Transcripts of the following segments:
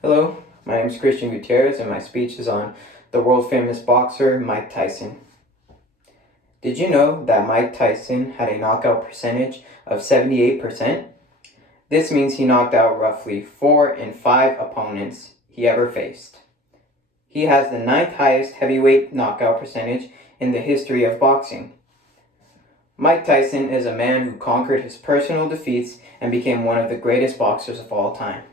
Hello, my name is Christian Gutierrez, and my speech is on the world famous boxer Mike Tyson. Did you know that Mike Tyson had a knockout percentage of 78%? This means he knocked out roughly 4 in 5 opponents he ever faced. He has the ninth highest heavyweight knockout percentage in the history of boxing. Mike Tyson is a man who conquered his personal defeats and became one of the greatest boxers of all time.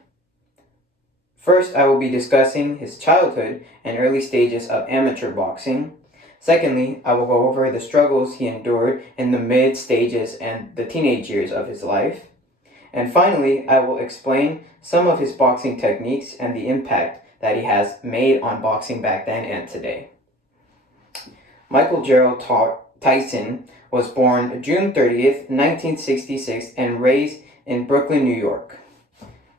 First, I will be discussing his childhood and early stages of amateur boxing. Secondly, I will go over the struggles he endured in the mid stages and the teenage years of his life. And finally, I will explain some of his boxing techniques and the impact that he has made on boxing back then and today. Michael Gerald Tyson was born June 30th, 1966, and raised in Brooklyn, New York.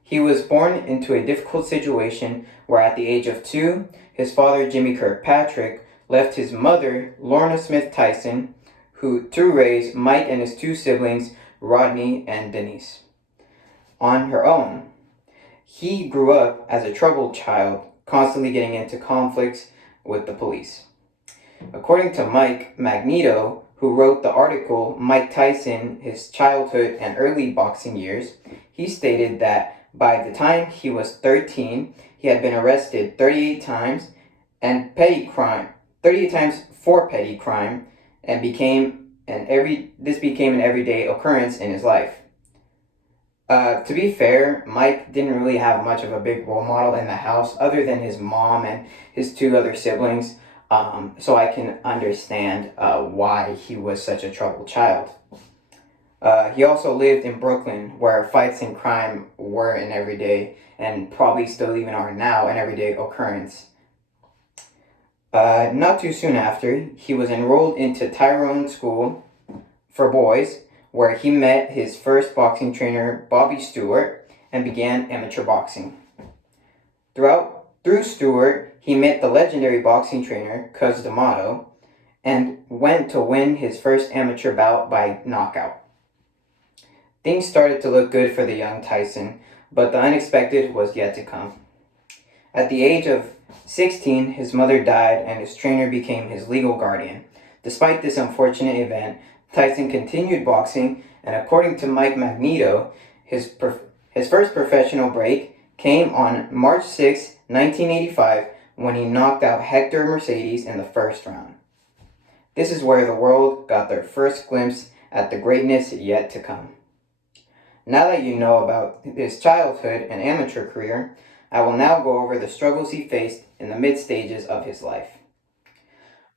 He was born into a difficult situation where at the age of 2, his father, Jimmy Kirkpatrick, left his mother, Lorna Smith Tyson, to raise Mike and his 2 siblings, Rodney and Denise, on her own. He grew up as a troubled child, constantly getting into conflicts with the police. According to Mike Magneto, who wrote the article Mike Tyson, His Childhood and Early Boxing Years, he stated that by the time he was 13, he had been arrested 38 times and 38 times for petty crime, and this became an everyday occurrence in his life. To be fair, Mike didn't really have much of a big role model in the house other than his mom and his 2 other siblings, so I can understand why he was such a troubled child. He also lived in Brooklyn, where fights and crime were an everyday, and probably still even are now, an everyday occurrence. Not too soon after, he was enrolled into Tyrone School for Boys, where he met his first boxing trainer, Bobby Stewart, and began amateur boxing. Through Stewart, he met the legendary boxing trainer, Cus D'Amato, and went to win his first amateur bout by knockout. Things started to look good for the young Tyson, but the unexpected was yet to come. At the age of 16, his mother died and his trainer became his legal guardian. Despite this unfortunate event, Tyson continued boxing, and according to Mike Magneto, his first professional break came on March 6, 1985, when he knocked out Hector Mercedes in the first round. This is where the world got their first glimpse at the greatness yet to come. Now that you know about his childhood and amateur career, I will now go over the struggles he faced in the mid stages of his life.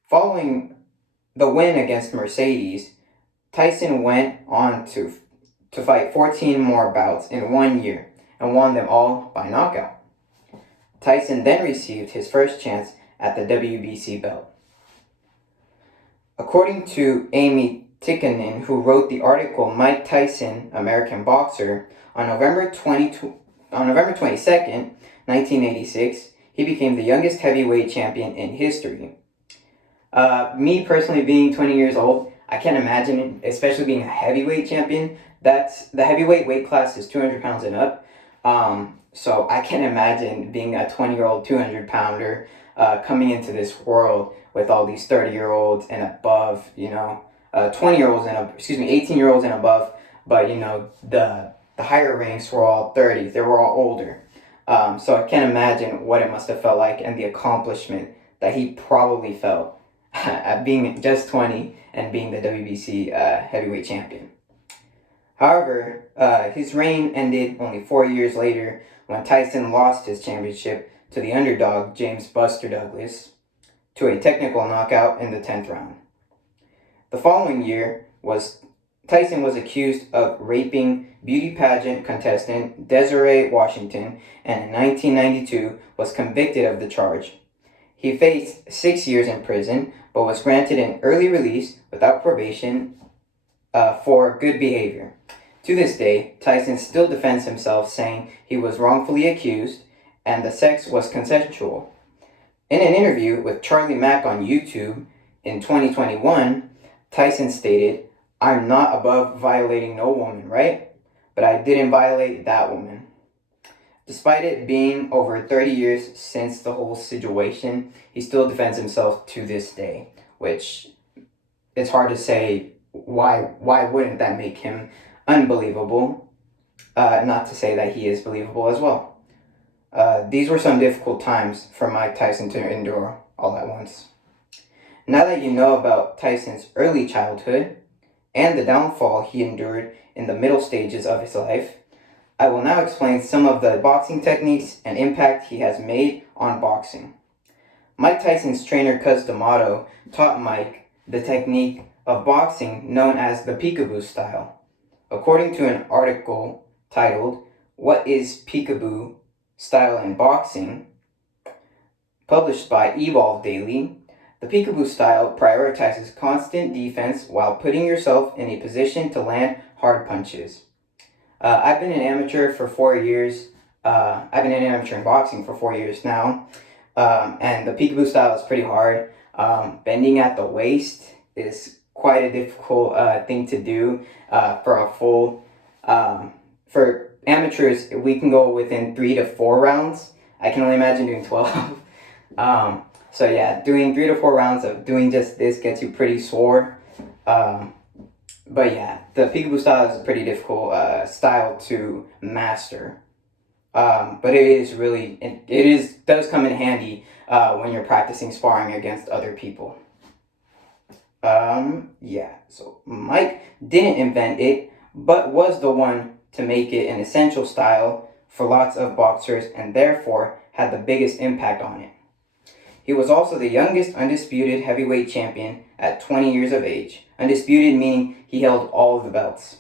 Following the win against Mercedes, Tyson went on to fight 14 more bouts in 1 year and won them all by knockout. Tyson then received his first chance at the WBC belt. According to Amy Tikkanen, who wrote the article Mike Tyson, American Boxer, on November 22nd, 1986, he became the youngest heavyweight champion in history. Me personally, being 20 years old, I can't imagine, especially being a heavyweight champion. The heavyweight weight class is 200 pounds and up. So I can't imagine being a 20-year-old 200-pounder coming into this world with all these 30-year-olds and above, 20-year-olds and 18-year-olds and above, but the higher ranks were all 30s. They were all older. So I can't imagine what it must have felt like and the accomplishment that he probably felt at being just 20 and being the WBC heavyweight champion. However, his reign ended only 4 years later when Tyson lost his championship to the underdog James Buster Douglas to a technical knockout in the 10th round. The following year, Tyson was accused of raping beauty pageant contestant Desiree Washington, and in 1992 was convicted of the charge. He faced 6 years in prison, but was granted an early release without probation for good behavior. To this day, Tyson still defends himself, saying he was wrongfully accused and the sex was consensual. In an interview with Charlie Mack on YouTube in 2021, Tyson stated, "I'm not above violating no woman, right? But I didn't violate that woman." Despite it being over 30 years since the whole situation, he still defends himself to this day, which it's hard to say why wouldn't that make him unbelievable? Not to say that he is believable as well. These were some difficult times for Mike Tyson to endure all at once. Now that you know about Tyson's early childhood and the downfall he endured in the middle stages of his life, I will now explain some of the boxing techniques and impact he has made on boxing. Mike Tyson's trainer Cus D'Amato taught Mike the technique of boxing known as the peekaboo style. According to an article titled, "What is Peekaboo Style in Boxing?" published by Evolve Daily, the peekaboo style prioritizes constant defense while putting yourself in a position to land hard punches. I've been an amateur for 4 years. I've been an amateur in boxing for 4 years now. And the peekaboo style is pretty hard. Bending at the waist is quite a difficult thing to do for a full. For amateurs, we can go within 3 to 4 rounds. I can only imagine doing 12. So yeah, doing 3 to 4 rounds of doing just this gets you pretty sore. But yeah, the peekaboo style is a pretty difficult style to master. But does come in handy when you're practicing sparring against other people. So Mike didn't invent it, but was the one to make it an essential style for lots of boxers and therefore had the biggest impact on it. He was also the youngest undisputed heavyweight champion at 20 years of age. Undisputed meaning he held all of the belts.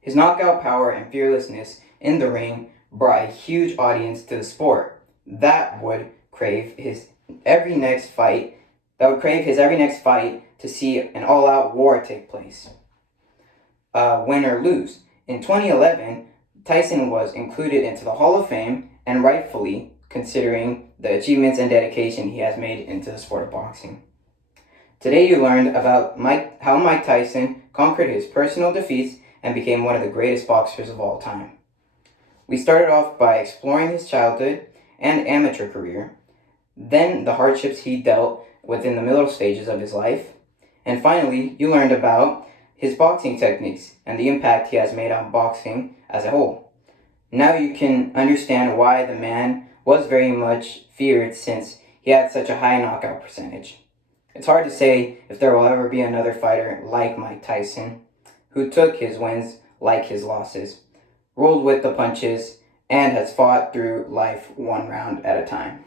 His knockout power and fearlessness in the ring brought a huge audience to the sport that would crave his every next fight to see an all-out war take place. Win or lose. In 2011, Tyson was included into the Hall of Fame, and rightfully, considering the achievements and dedication he has made into the sport of boxing. Today you learned about how Mike Tyson conquered his personal defeats and became one of the greatest boxers of all time. We started off by exploring his childhood and amateur career, then the hardships he dealt with in the middle stages of his life, and finally you learned about his boxing techniques and the impact he has made on boxing as a whole. Now you can understand why the man was very much feared since he had such a high knockout percentage. It's hard to say if there will ever be another fighter like Mike Tyson, who took his wins like his losses, rolled with the punches, and has fought through life one round at a time.